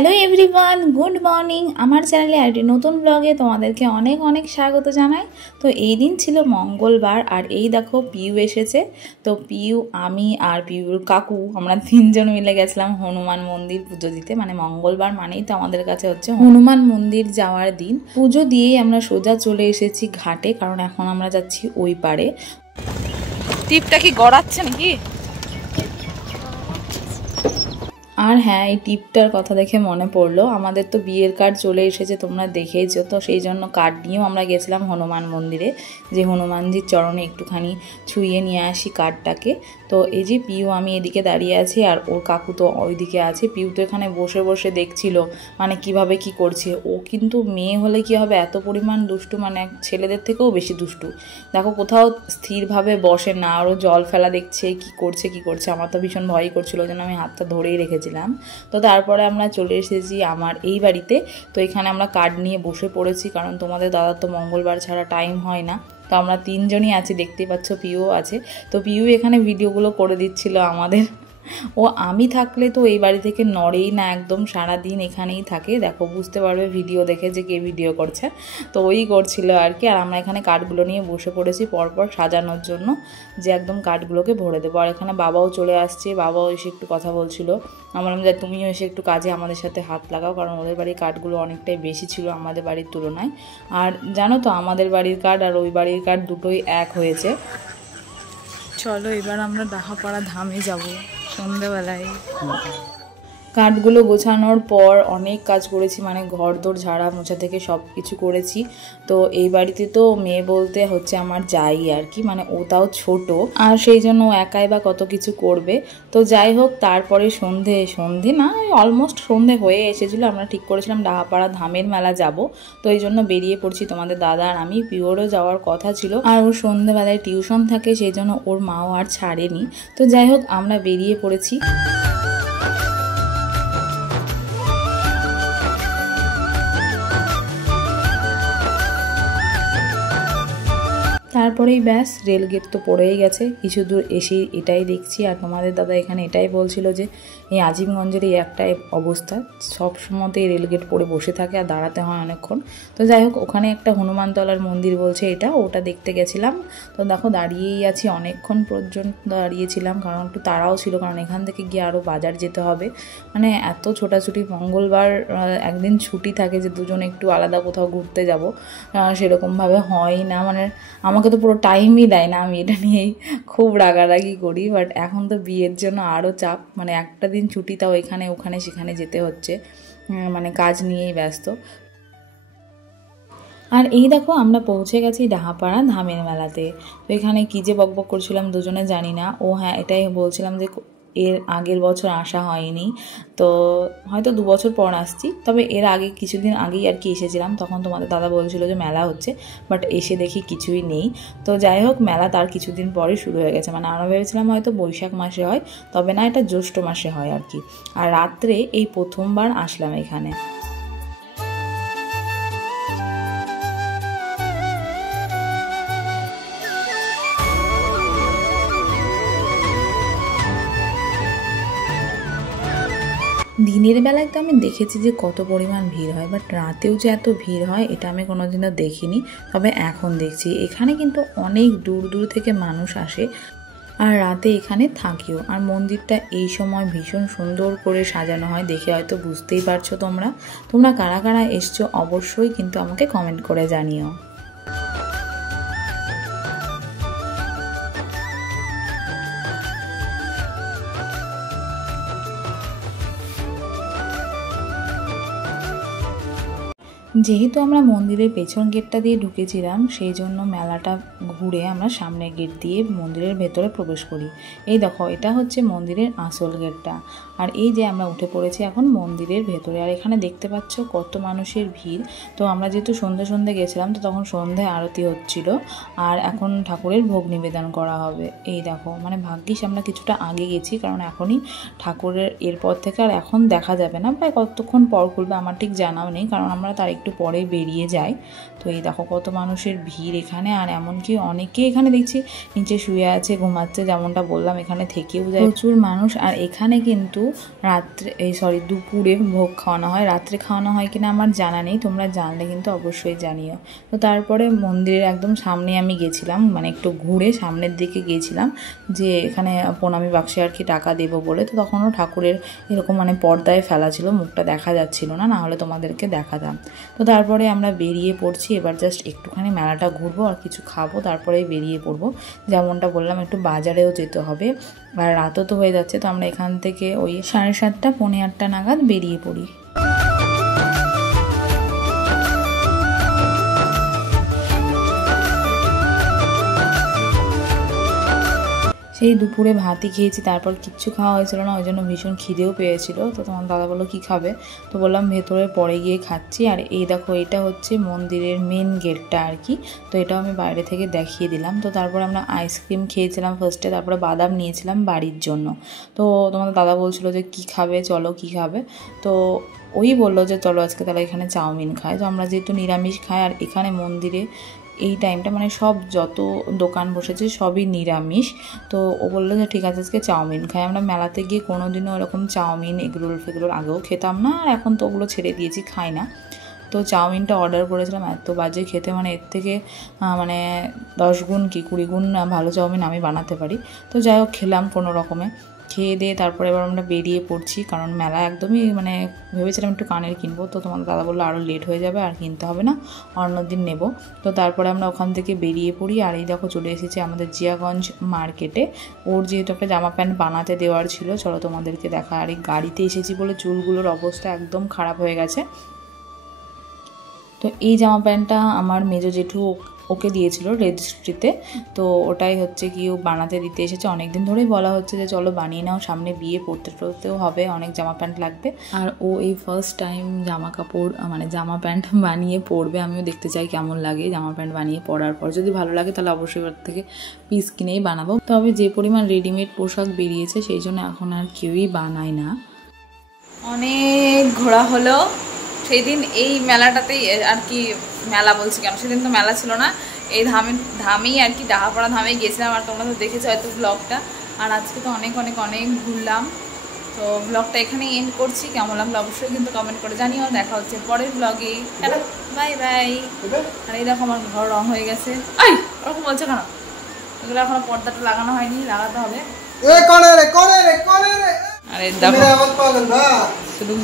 Hello everyone, good morning. আমার চ্যানেলে একটি নতুন ব্লগে তোমাদেরকে অনেক অনেক স্বাগত জানাই। তো এই দিন ছিল মঙ্গলবার, আর এই দেখো পিউ এসেছে। তো পিউ, আমি আর পিউর কাকু আমরা তিনজন মিলে গেছিলাম হনুমান মন্দির পুজো দিতে। মানে মঙ্গলবার মানেই তো আমাদের কাছে হচ্ছে হনুমান মন্দির যাওয়ার দিন। পুজো দিয়েই আমরা সোজা চলে এসেছি ঘাটে, কারণ এখন আমরা যাচ্ছি ওই পারে। টিপটা কি গড়াচ্ছে নাকি? আর হ্যাঁ, এই টিপটার কথা দেখে মনে পড়লো, আমাদের তো বিয়ের কার্ড চলে এসেছে, তোমরা দেখেইছো। তো সেই জন্য কার্ড নিয়েও আমরা গেছিলাম হনুমান মন্দিরে, যে হনুমানজির চরণে একটুখানি ছুঁয়ে নিয়ে আসি কার্ডটাকে। তো এই যে পিউ, আমি এদিকে দাঁড়িয়ে আছি আর ওর কাকু তো ওইদিকে আছে। পিউ তো এখানে বসে বসে দেখছিল মানে কিভাবে কি করছে। ও কিন্তু মেয়ে হলে কি হবে, এত পরিমাণ দুষ্টু, মানে ছেলেদের থেকেও বেশি দুষ্টু। দেখো কোথাও স্থিরভাবে বসে না, আরও জল ফেলা দেখছে, কি করছে। আমার তো ভীষণ ভয় করছিল, যেন আমি হাতটা ধরেই রেখেছিলাম। তো তারপরে আমরা চলে এসেছি আমার এই বাড়িতে। তো এখানে আমরা কার্ড নিয়ে বসে পড়েছি, কারণ তোমাদের দাদার তো মঙ্গলবার ছাড়া টাইম হয় না। তো আমরা তিনজনই আছি, দেখতেই পাচ্ছ, পিউ আছে। তো পিউ এখানে ভিডিওগুলো করে দিচ্ছিল আমাদের। ও আমি থাকলে তো এই বাড়ি থেকে নড়েই না, একদম সারাদিন এখানেই থাকে। দেখো বুঝতে পারবে ভিডিও দেখে যে কে ভিডিও করছে। তো ওই করছিল আর কি। আর আমরা এখানে কার্ডগুলো নিয়ে বসে পড়েছি পরপর সাজানোর জন্য, যে একদম কার্ডগুলোকে ভরে দেবো। আর এখানে বাবাও চলে আসছে, বাবাও এসে একটু কথা বলছিল। আমরা যে তুমিও এসে একটু কাজে আমাদের সাথে হাত লাগাও, কারণ ওদের বাড়ির কার্ডগুলো অনেকটাই বেশি ছিল আমাদের বাড়ির তুলনায়। আর জানো তো, আমাদের বাড়ির কার্ড আর ওই বাড়ির কার্ড দুটোই এক হয়েছে। চলো এবার আমরা ডাহাপাড়া ধামে যাব সন্ধ্যাবেলায়। কাঠগুলো গোছানোর পর অনেক কাজ করেছি, মানে ঘর দোর ঝাড়া মোছা থেকে সব কিছু করেছি। তো এই বাড়িতে তো মেয়ে বলতে হচ্ছে আমার যাই আর কি, মানে ও তাও ছোট, আর সেই জন্য ও একাই বা কত কিছু করবে। তো যাই হোক, তারপরে সন্ধে না, অলমোস্ট সন্ধে হয়ে এসেছিলো। আমরা ঠিক করেছিলাম ডাহাপাড়া ধামের মেলা যাব। তো এই জন্য বেরিয়ে পড়ছি তোমাদের দাদা আর আমি। পিওরও যাওয়ার কথা ছিল, আর ওর সন্ধেবেলায় টিউশন থাকে, সেই জন্য ওর মাও আর ছাড়েনি। তো যাই হোক, আমরা বেরিয়ে পড়েছি। তারপরেই ব্যাস, রেলগেট তো পড়েই গেছে। কিছু দূর এসেই এটাই দেখছি, আর তোমাদের দাদা এখানে এটাই বলছিল যে এই আজিমগঞ্জের এই একটাই অবস্থা, সব সময়তেই রেলগেট পড়ে বসে থাকে আর দাঁড়াতে হয় অনেকক্ষণ। তো যাই হোক, ওখানে একটা হনুমানতলার মন্দির বলছে, ওটা দেখতে গেছিলাম। তো দেখো দাঁড়িয়েই আছি, অনেকক্ষণ পর্যন্ত দাঁড়িয়েছিলাম, কারণ একটু তাড়াও ছিল, কারণ এখান থেকে গিয়ে আরও বাজার যেতে হবে। মানে এত ছোটাছুটি, মঙ্গলবার একদিন ছুটি থাকে যে দুজনে একটু আলাদা কোথাও ঘুরতে যাব, সেরকমভাবে হয় না। মানে আমাকে তো পুরো টাইমই দেয় না, আমি এটা নিয়েই খুব রাগারাগি করি। বাট এখন তো বিয়ের জন্য আরও চাপ, মানে একটা দিন ছুটি, তাও এখানে ওখানে সেখানে যেতে হচ্ছে, মানে কাজ নিয়েই ব্যস্ত। আর এই দেখো, আমরা পৌঁছে গেছি ডাহাপাড়া ধামের মেলাতে। তো এখানে কী যে বকবক করছিলাম দুজনে জানি না। ও হ্যাঁ, এটাই বলছিলাম যে এর আগের বছর আসা হয়নি, তো হয়তো 2 বছর পর আসছি। তবে এর আগে কিছুদিন আগেই আর কি এসেছিলাম, তখন তোমাদের দাদা বলছিল যে মেলা হচ্ছে, বাট এসে দেখি কিছুই নেই। তো যাই হোক, মেলা তার কিছুদিন পরে শুরু হয়ে গেছে। মানে আমরা ভেবেছিলাম হয়তো বৈশাখ মাসে হয়, তবে না, এটা জ্যৈষ্ঠ মাসে হয় আর কি। আর রাত্রে এই প্রথমবার আসলাম এখানে। দিনের বেলায় তো আমি দেখেছি যে কত পরিমাণ ভিড় হয়, বাট রাতেও যে এত ভিড় হয় এটা আমি কোনোদিনও দেখিনি। তবে এখন দেখছি এখানে কিন্তু অনেক দূর দূর থেকে মানুষ আসে, আর রাতে এখানে থাকিও। আর মন্দিরটা এই সময় ভীষণ সুন্দর করে সাজানো হয়, দেখে হয়তো বুঝতেই পারছো তোমরা কারা কারা এসছো অবশ্যই কিন্তু আমাকে কমেন্ট করে জানিও। যেহেতু আমরা মন্দিরের পেছন গেটটা দিয়ে ঢুকেছিলাম, সেই জন্য মেলাটা ঘুরে আমরা সামনের গেট দিয়ে মন্দিরের ভেতরে প্রবেশ করি। এই দেখো, এটা হচ্ছে মন্দিরের আসল গেটটা। আর এই যে আমরা উঠে পড়েছি এখন মন্দিরের ভেতরে। আর এখানে দেখতে পাচ্ছ কত মানুষের ভিড়। তো আমরা যেহেতু সন্ধে গেছিলাম, তো তখন সন্ধে আরতি হচ্ছিল, আর এখন ঠাকুরের ভোগ নিবেদন করা হবে। এই দেখো, মানে ভাগ্যিস আমরা কিছুটা আগে গেছি, কারণ এখনই ঠাকুরের এরপর থেকে আর এখন দেখা যাবে না, প্রায় কতক্ষণ পর খুলবে আমার ঠিক জানাও নেই, কারণ আমরা তার একটু পরে বেরিয়ে যাই। তো এই দেখো কত মানুষের ভিড় এখানে, আর এমনকি অনেকে এখানে দেখছি নিচে শুয়ে আছে, ঘুমাচ্ছে, যেমনটা বললাম এখানে থেকেও যায় প্রচুর মানুষ। আর এখানে কিন্তু দুপুরে ভোগ খাওয়ানো হয়, রাত্রে খাওয়ানো হয় কিনা আমার জানা নেই, তোমরা জানলে কিন্তু অবশ্যই জানিও। তো তারপরে মন্দিরের একদম সামনে আমি গেছিলাম, মানে একটু ঘুরে সামনের দিকে গিয়েছিলাম যে এখানে প্রণামী বাক্সে আর কি টাকা দেবো বলে। তো তখনও ঠাকুরের এরকম মানে পর্দায় ফেলা ছিল, মুখটা দেখা যাচ্ছিল না, নাহলে তোমাদেরকে দেখাতাম। তো তারপরে আমরা বেরিয়ে পড়ছি, এবার জাস্ট একটুখানি মেলাটা ঘুরবো আর কিছু খাবো, তারপরেই বেরিয়ে পড়বো। যেমনটা বললাম একটু বাজারেও যেতে হবে, আর রাতও তো হয়ে যাচ্ছে। তো আমরা এখান থেকে ওই 7:30 পৌনে 8টা নাগাদ বেরিয়ে পড়ি। সেই দুপুরে ভাতই খেয়েছি, তারপর কিচ্ছু খাওয়া হয়েছিল না, ওই জন্য ভীষণ খিদেও পেয়েছিল। তো তোমার দাদা বললো কী খাবে, তো বললাম ভেতরে পরে গিয়ে খাচ্ছি। আর এই দেখো এটা হচ্ছে মন্দিরের মেন গেটটা আর কি, তো এটাও আমি বাইরে থেকে দেখিয়ে দিলাম। তো তারপরে আমরা আইসক্রিম খেয়েছিলাম ফার্স্টে, তারপরে বাদাম নিয়েছিলাম বাড়ির জন্য। তো তোমাদের দাদা বলছিলো যে কী খাবে, চলো কী খাবে, তো ওই বললো যে চলো আজকে তাহলে এখানে চাউমিন খায়। তো আমরা যেহেতু নিরামিষ খাই, আর এখানে মন্দিরে এই টাইমটা মানে সব যত দোকান বসেছে সবই নিরামিষ, তো ও বললো যে ঠিক আছে আজকে চাউমিন খাই। আমরা মেলাতে গিয়ে কোনো দিনও এরকম চাউমিন এগরোল ফেগরোল আগেও খেতাম না, আর এখন তো ওগুলো ছেড়ে দিয়েছি, খাই না। তো চাউমিনটা অর্ডার করেছিলাম, এত বাজে খেতে, মানে এর থেকে মানে 10 গুণ কি 20 গুণ ভালো চাউমিন আমি বানাতে পারি। তো যাই হোক খেলাম কোনো রকমে, খেয়ে দিয়ে তারপরে এবার আমরা বেরিয়ে পড়ছি, কারণ মেলা একদমই মানে ভেবেছিলাম একটু কানের কিনবো, তো তোমার দাদা বললো আরও লেট হয়ে যাবে, আর কিনতে হবে না, অন্যদিন নেব। তো তারপরে আমরা ওখান থেকে বেরিয়ে পড়ি। আর এই দেখো চলে এসেছি আমাদের জিয়াগঞ্জ মার্কেটে। ওর যেহেতু একটা জামা প্যান্ট বানাতে দেওয়ার ছিল, চলো তোমাদেরকে দেখা। আর এই গাড়িতে এসেছি বলে চুলগুলোর অবস্থা একদম খারাপ হয়ে গেছে। তো এই জামা প্যান্টটা আমার মেজো জেঠু ওকে দিয়েছিল রেজিস্ট্রিতে, তো ওটাই হচ্ছে কি ও বানাতে দিতে এসেছে। অনেক দিন ধরেই বলা হচ্ছে যে চলো বানিয়ে নাও, সামনে বিয়ে, পড়তে টরতেও হবে, অনেক জামা প্যান্ট লাগবে। আর ও এই ফার্স্ট টাইম জামা কাপড় মানে জামা প্যান্ট বানিয়ে পরবে। আমিও দেখতে চাই কেমন লাগে জামা প্যান্ট বানিয়ে পরার পর, যদি ভালো লাগে তাহলে অবশ্যই ওর থেকে পিস কিনেই বানাবো। তবে যে পরিমাণ রেডিমেড পোশাক বেরিয়েছে সেই জন্য এখন আর কেউই বানায় না। অনেক ঘোরা হলো সেই দিন এই মেলাটাতেই আর কি, মেলা বলছি কেন, সেদিন তো মেলা ছিল না, এই ধামেই আর কি, ডাহাপাড়া ধামেই গেছিলাম, আর তোমরা তো দেখেছো হয়তো ব্লগটা। আর আজকে তো অনেক অনেক অনেক ঘুরলাম। তো ব্লগটা এখানেই এন্ড করছি, কেমন লাগলো অবশ্যই কিন্তু কমেন্ট করে জানিও। দেখা হচ্ছে পরের ব্লগে, বাই বাই। আর এই দেখো আমার ঘর রং হয়ে গেছে, ওরকম বলছে কেন, এগুলো এখনো পর্দাটা লাগানো হয়নি, লাগাতে হবে। আরে দেখো শুধু